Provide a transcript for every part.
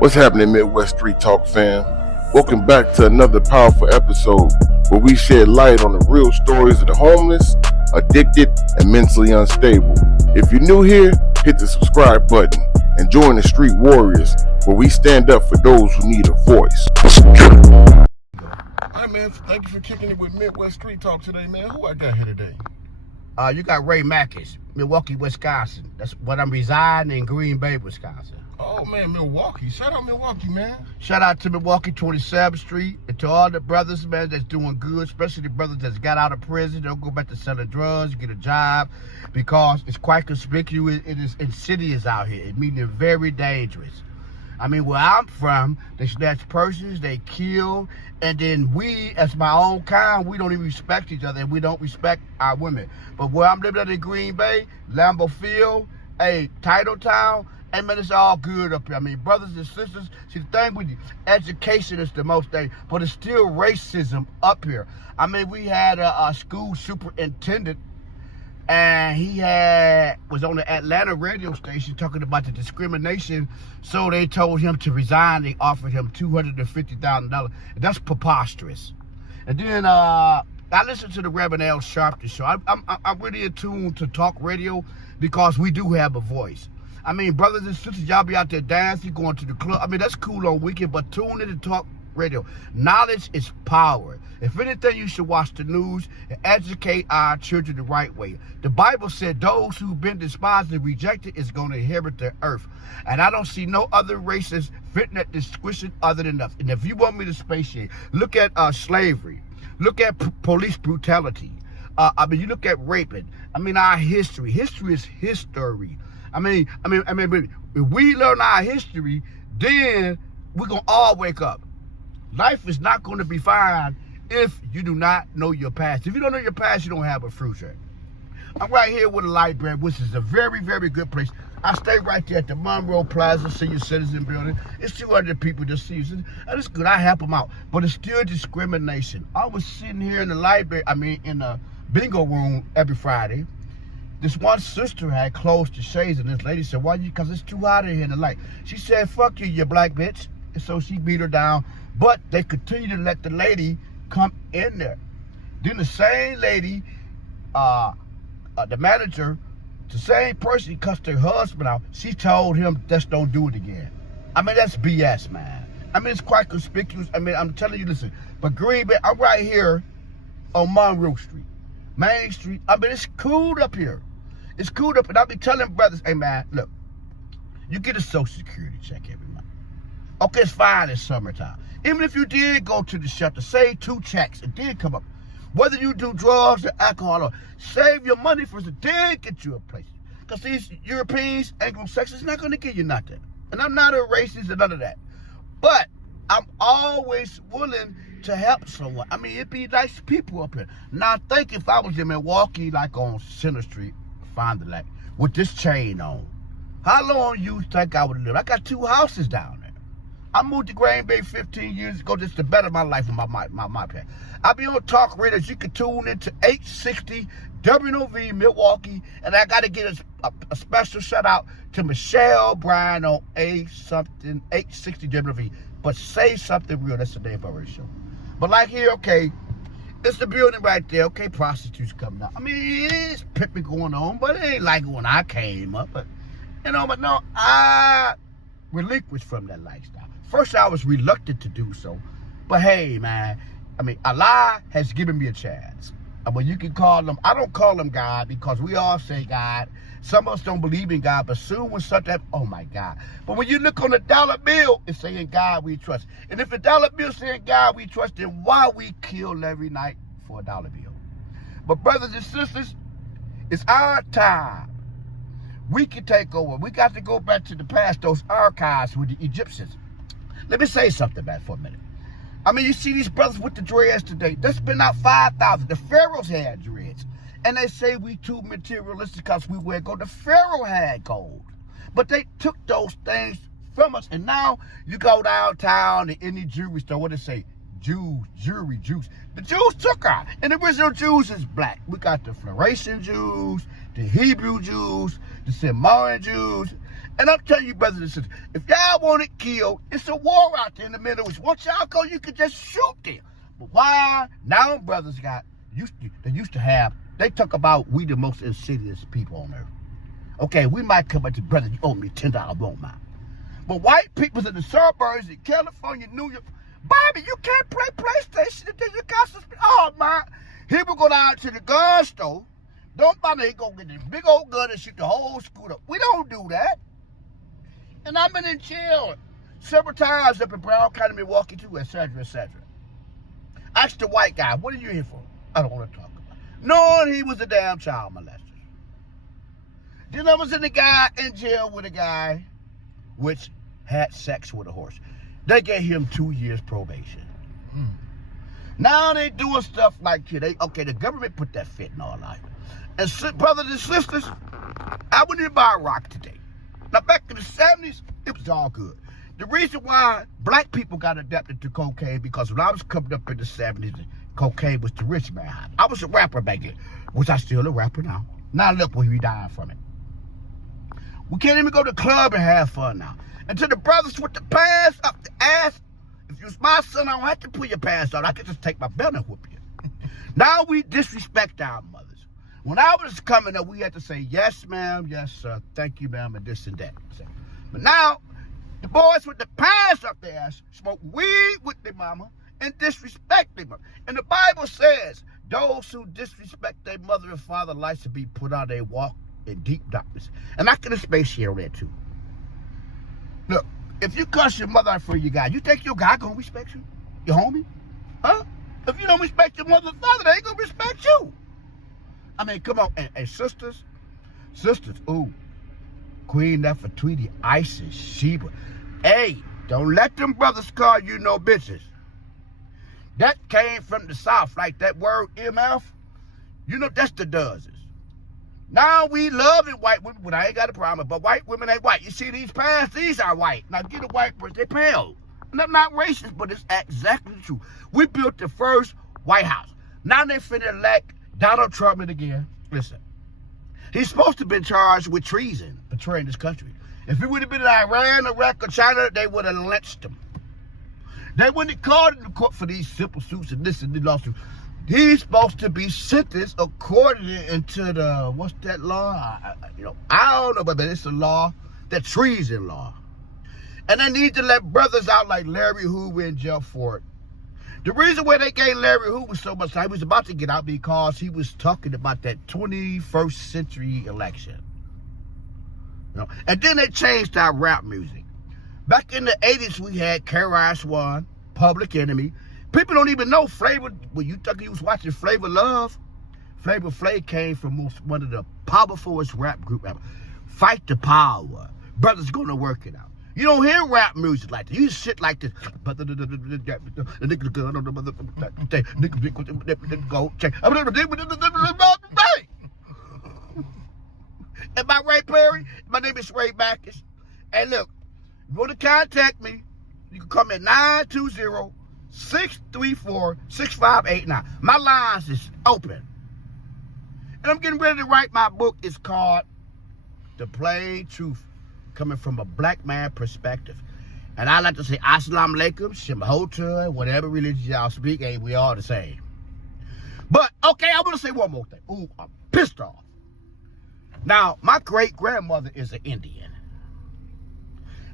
What's happening, Midwest Street Talk fam? Welcome back to another powerful episode where we shed light on the real stories of the homeless, addicted, and mentally unstable. If you're new here, hit the subscribe button and join the Street Warriors where we stand up for those who need a voice. Hi man, thank you for kicking it with Midwest Street Talk today, man. Who I got here today? You got Ray Mackis, Milwaukee, Wisconsin. That's what I'm residing in Green Bay, Wisconsin. Oh man, Milwaukee. Shout out Milwaukee, man. Shout out to Milwaukee, 27th Street, and to all the brothers, man, that's doing good, especially the brothers that's got out of prison. They'll go back to selling drugs, get a job, because it's quite conspicuous. It is insidious out here. It means it's very dangerous. I mean, where I'm from, they snatch persons, they kill, and then we, as my own kind, we don't even respect each other, and we don't respect our women. But where I'm living at in Green Bay, Lambeau Field, Titletown, hey man, it's all good up here. I mean, brothers and sisters, see the thing with you, education is the most thing, but it's still racism up here. I mean, we had a school superintendent, and he was on the Atlanta radio station talking about the discrimination, so they told him to resign. They offered him $250,000. That's preposterous. And then I listened to the Reverend L. Sharpton show. I'm really attuned to talk radio because we do have a voice. I mean, brothers and sisters, y'all be out there dancing, going to the club. I mean, that's cool on weekend, but tune in to talk radio. Knowledge is power. If anything, you should watch the news and educate our children the right way. The Bible said those who've been despised and rejected is going to inherit the earth. And I don't see no other races fitting that description other than us. And if you want me to space look at slavery. Look at police brutality. I mean, you look at raping. I mean, our history. History is history. I mean, if we learn our history, then we're going to all wake up. Life is not going to be fine if you do not know your past. If you don't know your past, you don't have a future. I'm right here with the library, which is a very, very good place. I stay right there at the Monroe Plaza Senior Citizen Building. It's 200 people just see you. And it's good. I help them out. But it's still discrimination. I was sitting here in the library, in the bingo room every Friday. This one sister had closed the shades, and this lady said, why you? Because it's too hot in here in the light. She said, fuck you, you black bitch. And so she beat her down. But they continued to let the lady come in there. Then the same lady, the manager, the same person cussed her husband out, she told him, just don't do it again. I mean, that's BS, man. I mean, it's quite conspicuous. I mean, I'm telling you, listen, but Green Bay, I'm right here on Monroe Street, Main Street. I mean, it's cool up here. It's cool up, and I'll be telling brothers, hey man, look, you get a Social Security check every month. Okay, it's fine in summertime. Even if you did go to the shelter, save 2 checks, it did come up. Whether you do drugs or alcohol, or save your money first, it did get you a place. Because these Europeans, Anglo-Saxons, not going to give you nothing. And I'm not a racist or none of that. But I'm always willing to help someone. I mean, it'd be nice people up here. Now, think if I was in Milwaukee, like on Center Street, Fond du Lac, with this chain on, how long you think I would live? I got 2 houses down there. I moved to Green Bay 15 years ago just to better my life with my pet. I be on talk radio. You can tune into 860 WNOV Milwaukee, and I got to get a special shout out to Michelle Bryan on 860 WNOV. But say something real. That's the name of our show. But like here, okay, it's the building right there. Okay, prostitutes coming out. I mean, it is pimping going on, but it ain't like when I came up. But no, I relinquished from that lifestyle. First, I was reluctant to do so. But hey, man, I mean, Allah has given me a chance. I mean, you can call them, I don't call them God because we all say God. Some of us don't believe in God, but soon when something happens, oh my God. But when you look on the dollar bill, it's saying God we trust. And if the dollar bill saying God we trust, then why we kill every night for a dollar bill? But brothers and sisters, it's our time. We can take over. We got to go back to the past, those archives with the Egyptians. Let me say something back for a minute. I mean, you see these brothers with the dreads today. They spent out 5,000. The pharaohs had dreads. And they say we too materialistic because we wear gold. The pharaoh had gold. But they took those things from us. And now you go downtown to any jewelry store. What do they say? Jews, jewelry, Jews. The Jews took our. And the original Jews is black. We got the Florentian Jews, the Hebrew Jews, the Samoan Jews. And I'm telling you, brothers and sisters, if y'all want it killed, it's a war out there in the Middle East. Once y'all go, you can just shoot them. But why? Now brothers they used to have, they talk about we the most insidious people on earth. Okay, we might come up to brother, you owe me $10 won't mind. But white people in the suburbs in California, New York, Bobby, you can't play PlayStation until you got some. Oh man, people go down to the gun store. Nobody go get this big old gun and shoot the whole school up. We don't do that. And I've been in jail several times up in Brown County, Milwaukee too, etc., etc. Asked the white guy, what are you here for? I don't want to talk about it. Knowing he was a damn child molester. Then I was in the guy in jail with a guy which had sex with a horse. They gave him 2 years probation. Now they doing stuff like the government put that fentanyl out. And brothers and sisters, I went in buy a rock today. Now back in the 70s, it was all good. The reason why black people got adapted to cocaine, because when I was coming up in the 70s, cocaine was the rich man high. I was a rapper back then, which I still a rapper now. Now look where we dying from it. We can't even go to the club and have fun now. And to the brothers with the pants up the ass, if you was my son, I don't have to pull your pants out. I could just take my belt and whoop you. Now we disrespect our mothers. When I was coming up, we had to say, yes, ma'am, yes, sir, thank you, ma'am, and this and that. But now, the boys with the pants up their ass smoke weed with their mama and disrespect their mother. And the Bible says, those who disrespect their mother and father likes to be put out, they walk in deep darkness. And I can space here on that too. Look, if you cuss your mother for your guy, you think your guy gonna respect you? Your homie? Huh? If you don't respect your mother and father, they ain't gonna respect you. I mean, come on. And sisters, ooh, Queen Nefertiti, Isis, Sheba. Hey, don't let them brothers call you no bitches. That came from the South, like that word MF. You know, that's the dozens. Now we love it, white women, but I ain't got a problem. But white women ain't white. You see these pants, these are white. Now get a white person, they pale. And I'm not racist, but it's exactly the truth. We built the first White House. Now they finna elect Donald Trump in again. Listen, he's supposed to have been charged with treason, betraying this country. If he would have been in Iran, Iraq, or China, they would have lynched him. They wouldn't have called him to court for these simple suits and this and the lawsuit. He's supposed to be sentenced according to the, what's that law? I don't know, but it's a law, that treason law. And they need to let brothers out like Larry Hoover in jail for it. The reason why they gave Larry Hoover so much time, he was about to get out because he was talking about that 21st century election. And then they changed our rap music. Back in the 80s, we had KRS-One, Public Enemy. People don't even know Flavor. When you thought you was watching Flavor Love, Flavor Flav came from one of the powerfulest rap group ever. Fight the Power. Brothers gonna work it out. You don't hear rap music like that. You shit like this. Am I Ray Perry? My name is Ray Backus. And look, if you want to contact me, you can call me at 920-634-6589. My lines is open. And I'm getting ready to write my book. It's called The Plain Truth, coming from a black man perspective. And I like to say, Assalamu alaikum, Shem Hota, whatever religion y'all speak, ain't we all the same. But, okay, I want to say one more thing. Ooh, I'm pissed off. Now, my great-grandmother is an Indian.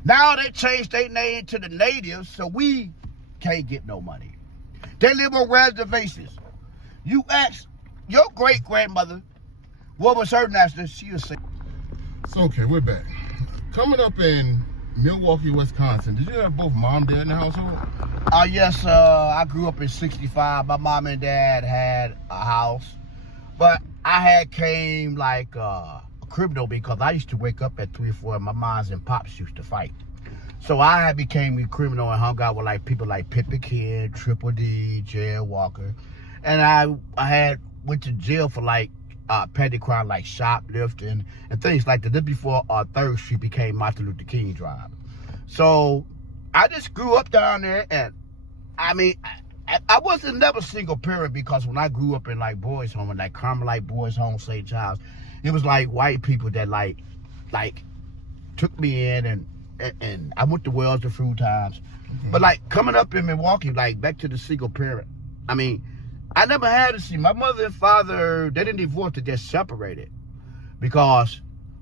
Now they changed their name to the natives, so we can't get no money. They live on reservations. You ask your great-grandmother, what was her national? She was saying. So, okay, we're back. Coming up in Milwaukee, Wisconsin, did you have both mom and dad in the household? Yes, I grew up in 65. My mom and dad had a house. But I had came like a criminal because I used to wake up at 3 or 4 and my moms and pops used to fight. So I had became a criminal and hung out with like people like Pippa Kid, Triple D, Jail Walker. And I had went to jail for like petty crime like shoplifting and things like that. This before 3rd Street became Martin Luther King Drive. So I just grew up down there, and I mean, I wasn't never single parent because when I grew up in like boys' home and like Carmelite boys' home, St. Charles, it was like white people that like took me in, and I went to Wells a few times. But like coming up in Milwaukee, like back to the single parent. I mean, I never had to see my mother and father. They didn't divorce; they just separated because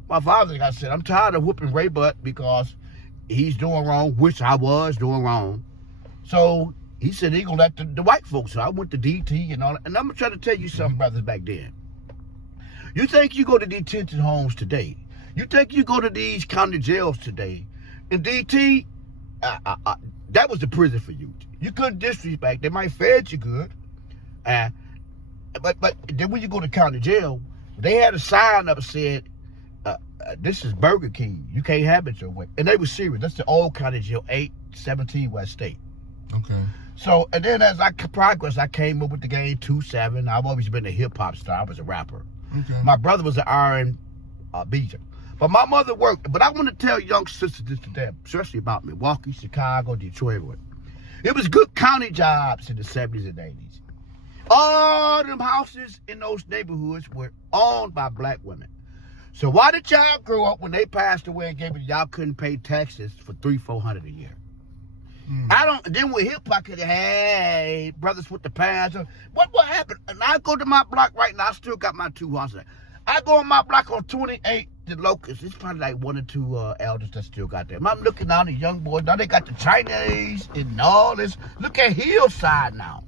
my father, like I said, I'm tired of whooping Ray butt because he's doing wrong, which I was doing wrong. So he said he gonna let the white folks. So I went to DT and all that. And I'm trying to tell you something, brothers, back then. You think you go to detention homes today? You think you go to these county jails today? In DT, that was the prison for you. You couldn't disrespect. They might fed you good. But then when you go to county jail, they had a sign up that said, this is Burger King. You can't have it your way. And they were serious. That's the old county jail, 817 West State. Okay. So, and then as I progressed, I came up with the game 2-7. I've always been a hip-hop star. I was a rapper. Okay. My brother was an R&B. But my mother worked. But I want to tell young sisters this today, especially about Milwaukee, Chicago, Detroit. It was good county jobs in the 70s and 80s. All them houses in those neighborhoods were owned by black women. So why did y'all grow up when they passed away and gave it, y'all couldn't pay taxes for $300-400 a year? Then with hip hop, hey, brothers with the pants. What happened? And I go to my block right now, I still got my 2 houses. I go on my block on 28, the Locust. It's probably like 1 or 2 elders that still got them. I'm looking down the young boys. Now they got the Chinese and all this. Look at Hillside now.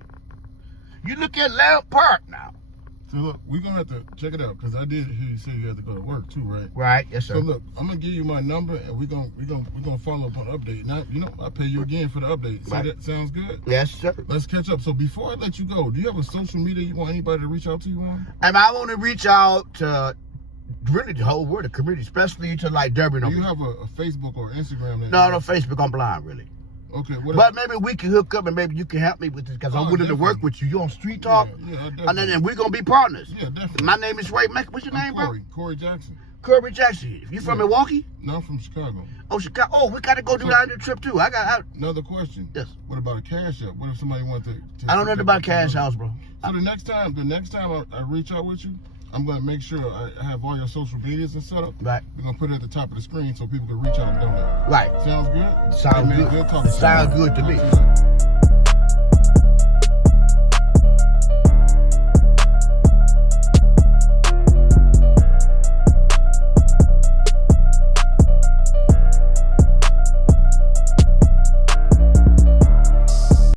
You look at Lamp Park now. So look, we're gonna have to check it out because I did hear you say you had to go to work too, right? Right, yes sir. So look, I'm gonna give you my number and we're gonna follow up on the update. Now, I'll pay you again for the update. Right. So that sounds good? Yes sir. Let's catch up. So before I let you go, do you have a social media you want anybody to reach out to you on? And I want to reach out to really the whole world, the community, especially to like Durban. Do you have a Facebook or Instagram? No, Facebook. I'm blind, really. Okay. But maybe we can hook up and maybe you can help me with this because I'm willing to work with you. You on Street Talk? Yeah, definitely. And then we're going to be partners. Yeah, definitely. My name is Ray. What's your name, bro? Corey Jackson. Corey Jackson. You from Milwaukee? No, I'm from Chicago. Oh, Chicago. Oh, we got to go do that trip too. Another question. Yes. What about a cash app? What if somebody wants to I don't know nothing about cash house, bro. So the next time I reach out with you, I'm going to make sure I have all your social medias and set up. Right. We're going to put it at the top of the screen so people can reach out and donate. Right. Sounds good? Sounds Hey, man, good. good talking to you. Sounds good to Talk me. to you later.